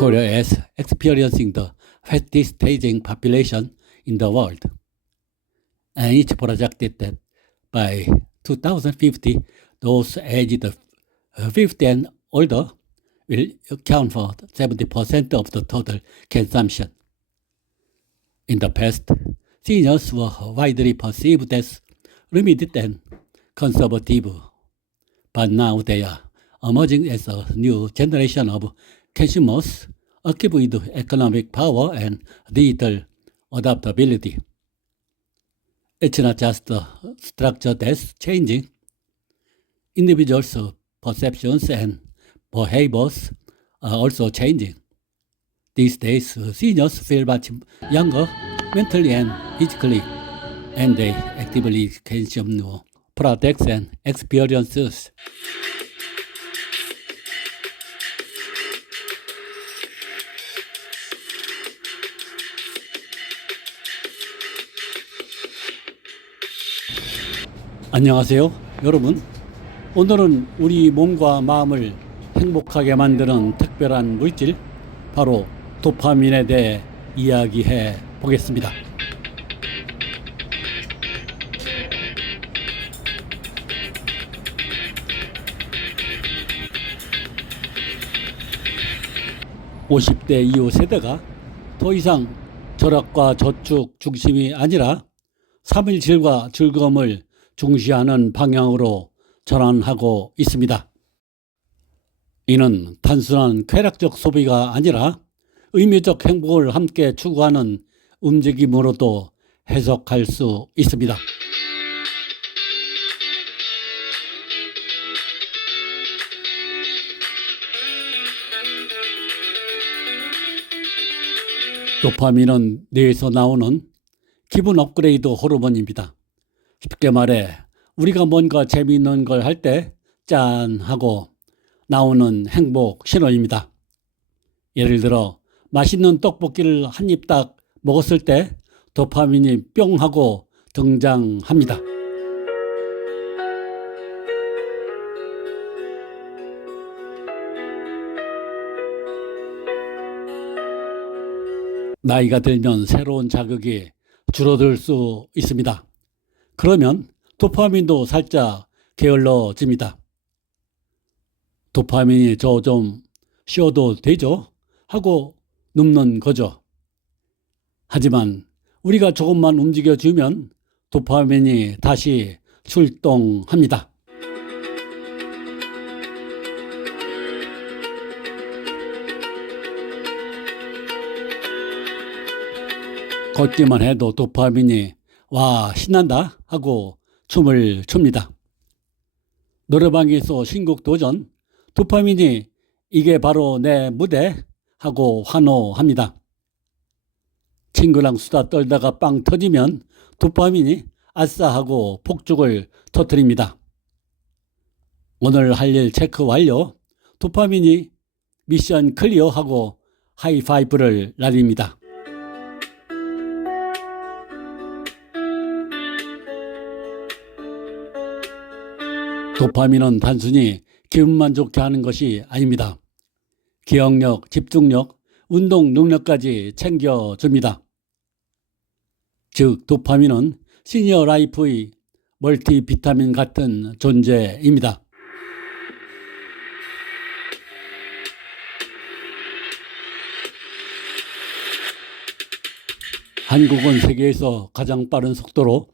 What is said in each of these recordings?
Korea is experiencing the fastest aging population in the world, and it's projected that by 2050, those aged 50 and older will account for 70% of the total consumption. In the past, seniors were widely perceived as limited and conservative, but now they are emerging as a new generation of consumers equipped with economic power and digital adaptability. It's not just the structure that's changing. Individuals' perceptions and behaviors are also changing. These days, seniors feel much younger mentally and physically, and they actively consume new products and experiences. 안녕하세요, 여러분. 오늘은 우리 몸과 마음을 행복하게 만드는 특별한 물질, 바로 도파민에 대해 이야기해 보겠습니다. (50대) 이후 세대가 더 이상 절약과 저축 중심이 아니라 삶의 질과 즐거움을 중시하는 방향으로 전환하고 있습니다. 이는 단순한 쾌락적 소비가 아니라 의미적 행복을 함께 추구하는 움직임으로도 해석할 수 있습니다. 도파민은 뇌에서 나오는 기분 업그레이드 호르몬입니다. 쉽게 말해 우리가 뭔가 재미있는 걸 할 때 짠 하고 나오는 행복 신호입니다. 예를 들어 맛있는 떡볶이를 한 입 딱 먹었을 때 도파민이 뿅 하고 등장합니다. 나이가 들면 새로운 자극이 줄어들 수 있습니다. 그러면 도파민도 살짝 게을러집니다. 도파민이 저 좀 쉬어도 되죠? 하고 눕는 거죠. 하지만 우리가 조금만 움직여주면 도파민이 다시 출동합니다. 걷기만 해도 도파민이 와 신난다 하고 춤을 춥니다. 노래방에서 신곡 도전, 도파민이 이게 바로 내 무대 하고 환호합니다. 친구랑 수다 떨다가 빵 터지면 도파민이 아싸 하고 폭죽을 터뜨립니다. 오늘 할 일 체크 완료, 도파민이 미션 클리어 하고 하이파이브를 날립니다. 도파민은 단순히 기분만 좋게 하는 것이 아닙니다. 기억력, 집중력, 운동 능력까지 챙겨줍니다. 즉 도파민은 시니어 라이프의 멀티비타민 같은 존재입니다. 한국은 세계에서 가장 빠른 속도로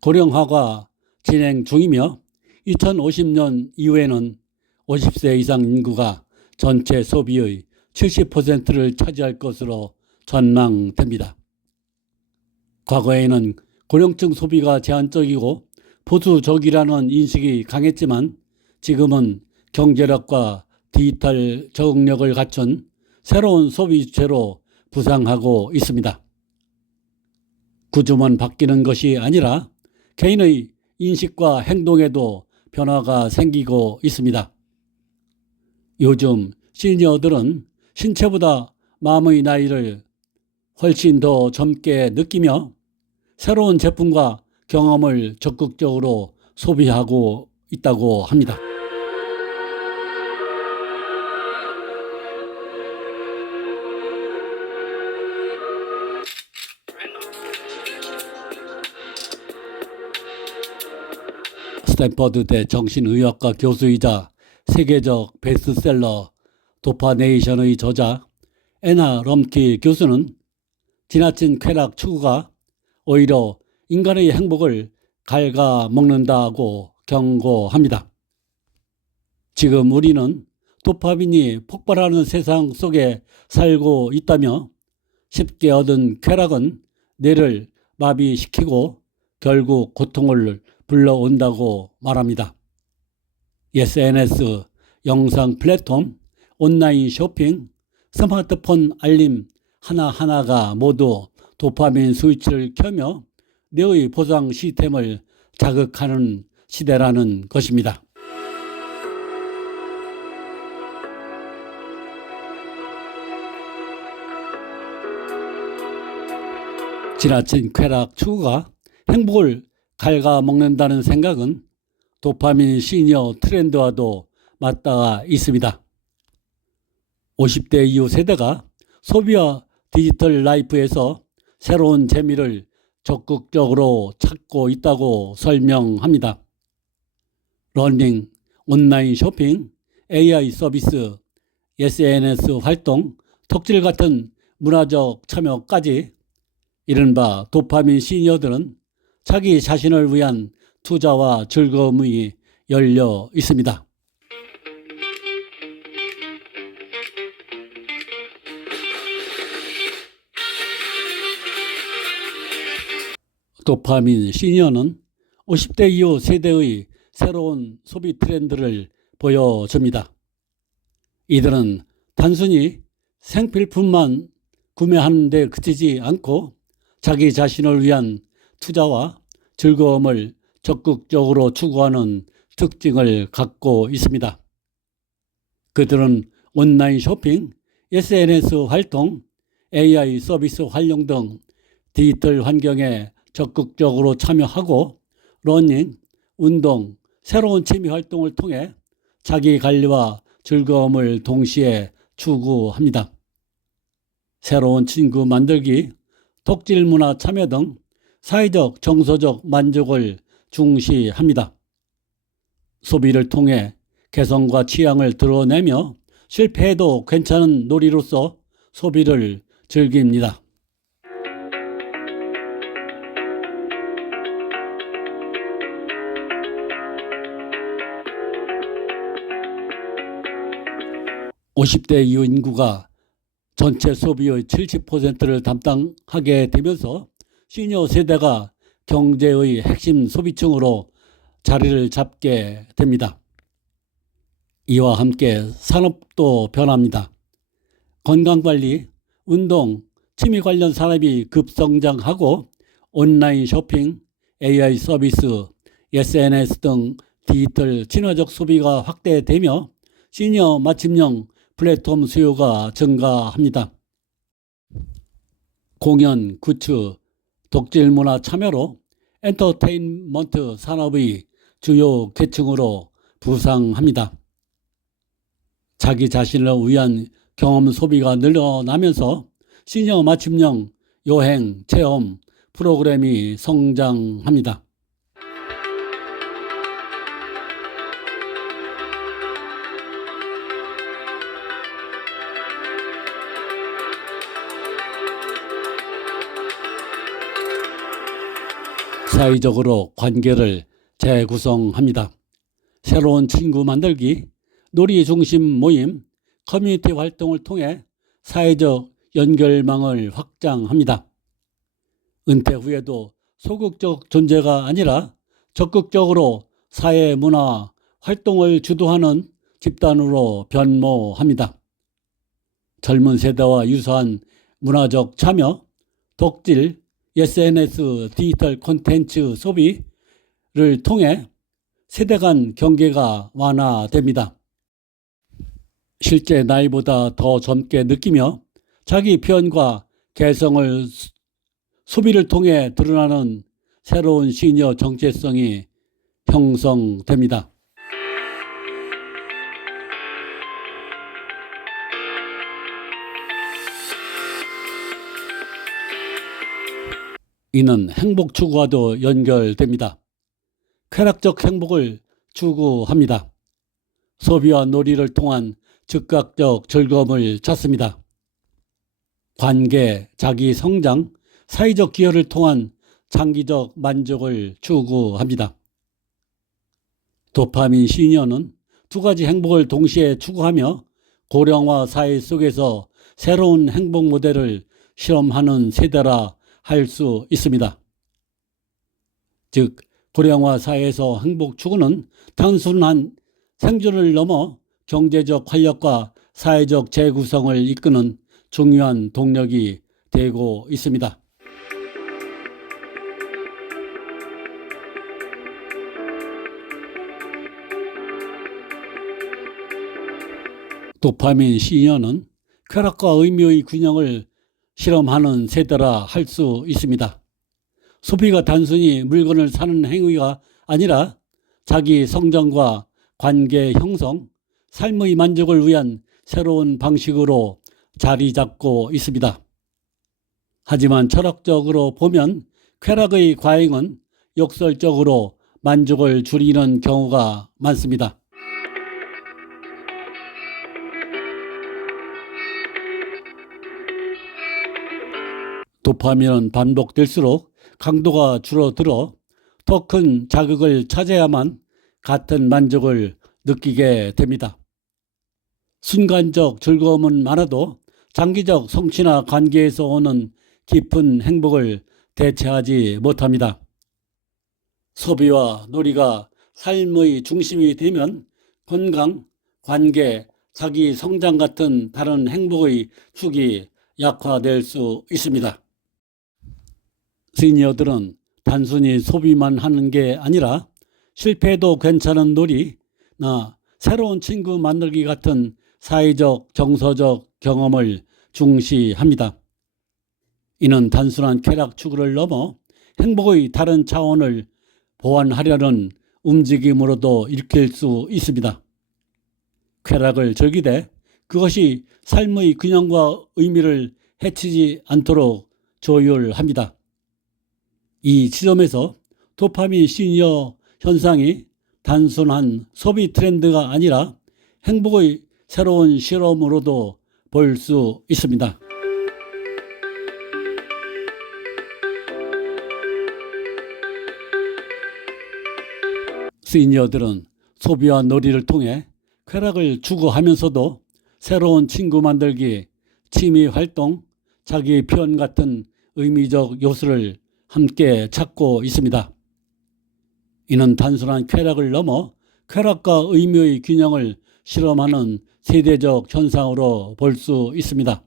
고령화가 진행 중이며 2050년 이후에는 50세 이상 인구가 전체 소비의 70%를 차지할 것으로 전망됩니다. 과거에는 고령층 소비가 제한적이고 보수적이라는 인식이 강했지만 지금은 경제력과 디지털 적응력을 갖춘 새로운 소비 주체로 부상하고 있습니다. 구조만 바뀌는 것이 아니라 개인의 인식과 행동에도 변화가 생기고 있습니다. 요즘 시니어들은 신체보다 마음의 나이를 훨씬 더 젊게 느끼며 새로운 제품과 경험을 적극적으로 소비하고 있다고 합니다. 스탠퍼드대 정신의학과 교수이자 세계적 베스트셀러 도파네이션의 저자 애나 럼키 교수는 지나친 쾌락 추구가 오히려 인간의 행복을 갉아먹는다고 경고합니다. 지금 우리는 도파민이 폭발하는 세상 속에 살고 있다며 쉽게 얻은 쾌락은 뇌를 마비시키고 결국 고통을 불러온다고 말합니다. SNS, 영상 플랫폼, 온라인 쇼핑, 스마트폰 알림 하나하나가 모두 도파민 스위치를 켜며 뇌의 보상 시스템을 자극하는 시대라는 것입니다. 지나친 쾌락 추구가 행복을 갉아먹는다는 생각은 도파민 시니어 트렌드와도 맞닿아 있습니다. 50대 이후 세대가 소비와 디지털 라이프에서 새로운 재미를 적극적으로 찾고 있다고 설명합니다. 러닝, 온라인 쇼핑, AI 서비스, SNS 활동, 덕질 같은 문화적 참여까지 이른바 도파민 시니어들은 자기 자신을 위한 투자와 즐거움이 열려 있습니다. 도파민 시니어는 50대 이후 세대의 새로운 소비 트렌드를 보여줍니다. 이들은 단순히 생필품만 구매하는 데 그치지 않고 자기 자신을 위한 투자와 즐거움을 적극적으로 추구하는 특징을 갖고 있습니다. 그들은 온라인 쇼핑, SNS 활동, AI 서비스 활용 등 디지털 환경에 적극적으로 참여하고 러닝, 운동, 새로운 취미 활동을 통해 자기 관리와 즐거움을 동시에 추구합니다. 새로운 친구 만들기, 덕질 문화 참여 등 사회적 정서적 만족을 중시합니다. 소비를 통해 개성과 취향을 드러내며 실패해도 괜찮은 놀이로서 소비를 즐깁니다. (50대) 이후 인구가 전체 소비의 70%를 담당하게 되면서 시니어 세대가 경제의 핵심 소비층으로 자리를 잡게 됩니다. 이와 함께 산업도 변합니다. 건강관리, 운동, 취미 관련 산업이 급성장하고 온라인 쇼핑, AI 서비스, SNS 등 디지털 친화적 소비가 확대되며 시니어 맞춤형 플랫폼 수요가 증가합니다. 공연, 굿즈, 덕질 문화 참여로 엔터테인먼트 산업의 주요 계층으로 부상합니다. 자기 자신을 위한 경험 소비가 늘어나면서 시니어 맞춤형 여행, 체험 프로그램이 성장합니다. 사회적으로 관계를 재구성합니다. 새로운 친구 만들기, 놀이 중심 모임, 커뮤니티 활동을 통해 사회적 연결망을 확장합니다. 은퇴 후에도 소극적 존재가 아니라 적극적으로 사회 문화 활동을 주도하는 집단으로 변모합니다. 젊은 세대와 유사한 문화적 참여, 덕질, SNS 디지털 콘텐츠 소비를 통해 세대 간 경계가 완화됩니다. 실제 나이보다 더 젊게 느끼며 자기 표현과 개성을 소비를 통해 드러나는 새로운 시니어 정체성이 형성됩니다. 이는 행복 추구와도 연결됩니다. 쾌락적 행복을 추구합니다. 소비와 놀이를 통한 즉각적 즐거움을 찾습니다. 관계, 자기 성장, 사회적 기여를 통한 장기적 만족을 추구합니다. 도파민 시니어는 두 가지 행복을 동시에 추구하며 고령화 사회 속에서 새로운 행복 모델을 실험하는 세대라 할 수 있습니다. 즉, 고령화 사회에서 행복 추구는 단순한 생존을 넘어 경제적 활력과 사회적 재구성을 이끄는 중요한 동력이 되고 있습니다. 도파민 시니어는 쾌락과 의미의 균형을 실험하는 세대라 할 수 있습니다. 소비가 단순히 물건을 사는 행위가 아니라 자기 성장과 관계 형성, 삶의 만족을 위한 새로운 방식으로 자리 잡고 있습니다. 하지만 철학적으로 보면 쾌락의 과잉은 역설적으로 만족을 줄이는 경우가 많습니다. 도파민은 반복될수록 강도가 줄어들어 더 큰 자극을 찾아야만 같은 만족을 느끼게 됩니다. 순간적 즐거움은 많아도 장기적 성취나 관계에서 오는 깊은 행복을 대체하지 못합니다. 소비와 놀이가 삶의 중심이 되면 건강, 관계, 자기 성장 같은 다른 행복의 축이 약화될 수 있습니다. 시니어들은 단순히 소비만 하는 게 아니라 실패해도 괜찮은 놀이나 새로운 친구 만들기 같은 사회적, 정서적 경험을 중시합니다. 이는 단순한 쾌락 추구를 넘어 행복의 다른 차원을 보완하려는 움직임으로도 읽힐 수 있습니다. 쾌락을 즐기되 그것이 삶의 균형과 의미를 해치지 않도록 조율합니다. 이 지점에서 도파민 시니어 현상이 단순한 소비 트렌드가 아니라 행복의 새로운 실험으로도 볼 수 있습니다. 시니어들은 소비와 놀이를 통해 쾌락을 추구하면서도 새로운 친구 만들기, 취미 활동, 자기 표현 같은 의미적 요소를 함께 찾고 있습니다. 이는 단순한 쾌락을 넘어 쾌락과 의미의 균형을 실험하는 세대적 현상으로 볼 수 있습니다.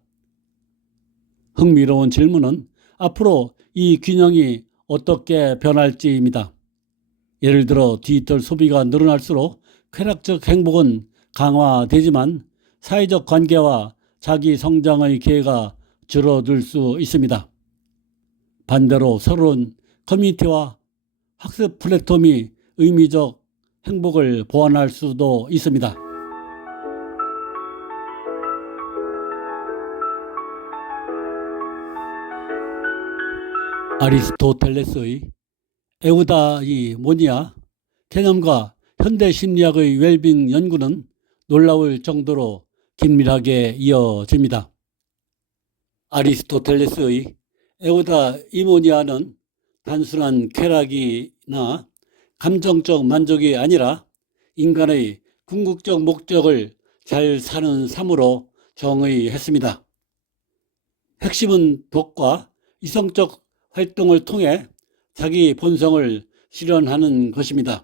흥미로운 질문은 앞으로 이 균형이 어떻게 변할지입니다. 예를 들어 디지털 소비가 늘어날수록 쾌락적 행복은 강화되지만 사회적 관계와 자기 성장의 기회가 줄어들 수 있습니다. 반대로 새로운 커뮤니티와 학습 플랫폼이 의미적 행복을 보완할 수도 있습니다. 아리스토텔레스의 에우다이모니아 개념과 현대 심리학의 웰빙 연구는 놀라울 정도로 긴밀하게 이어집니다. 아리스토텔레스의 에우다이모니아는 단순한 쾌락이나 감정적 만족이 아니라 인간의 궁극적 목적을 잘 사는 삶으로 정의했습니다. 핵심은 덕과 이성적 활동을 통해 자기 본성을 실현하는 것입니다.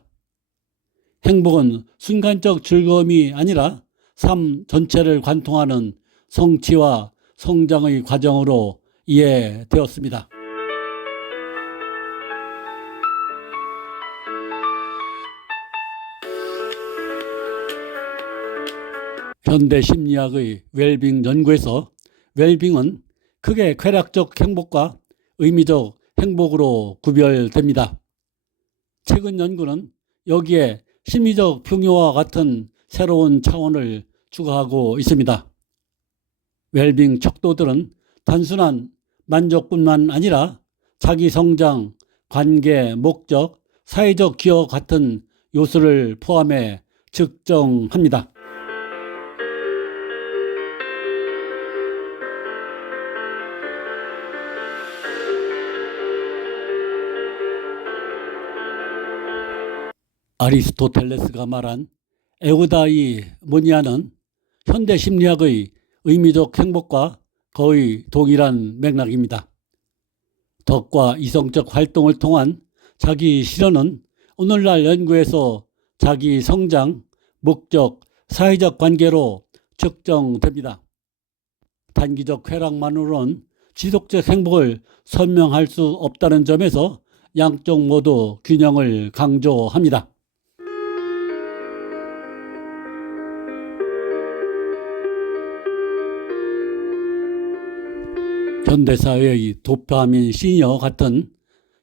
행복은 순간적 즐거움이 아니라 삶 전체를 관통하는 성취와 성장의 과정으로 이해되었습니다. 현대 심리학의 웰빙 연구에서 웰빙은 크게 쾌락적 행복과 의미적 행복으로 구별됩니다. 최근 연구는 여기에 심리적 평요와 같은 새로운 차원을 추가하고 있습니다. 웰빙 척도들은 단순한 만족뿐만 아니라 자기 성장, 관계, 목적, 사회적 기여 같은 요소를 포함해 측정합니다. 아리스토텔레스가 말한 에우다이모니아는 현대 심리학의 의미적 행복과 거의 동일한 맥락입니다. 덕과 이성적 활동을 통한 자기 실현은 오늘날 연구에서 자기 성장, 목적, 사회적 관계로 측정됩니다. 단기적 쾌락만으로는 지속적 행복을 설명할 수 없다는 점에서 양쪽 모두 균형을 강조합니다. 현대사회의 도파민 시녀 같은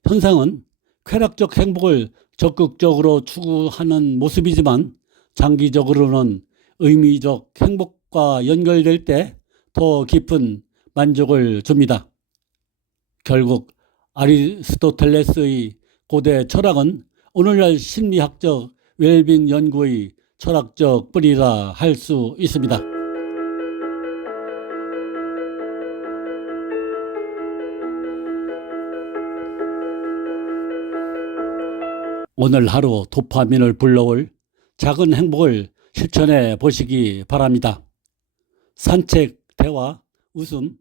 현상은 쾌락적 행복을 적극적으로 추구하는 모습이지만 장기적으로는 의미적 행복과 연결될 때 더 깊은 만족을 줍니다. 결국 아리스토텔레스의 고대 철학은 오늘날 심리학적 웰빙 연구의 철학적 뿌리라 할 수 있습니다. 오늘 하루 도파민을 불러올 작은 행복을 실천해 보시기 바랍니다. 산책, 대화, 웃음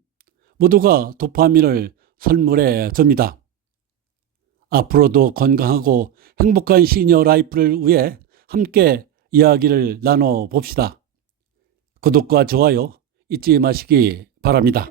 모두가 도파민을 선물해 줍니다. 앞으로도 건강하고 행복한 시니어 라이프를 위해 함께 이야기를 나눠 봅시다. 구독과 좋아요 잊지 마시기 바랍니다.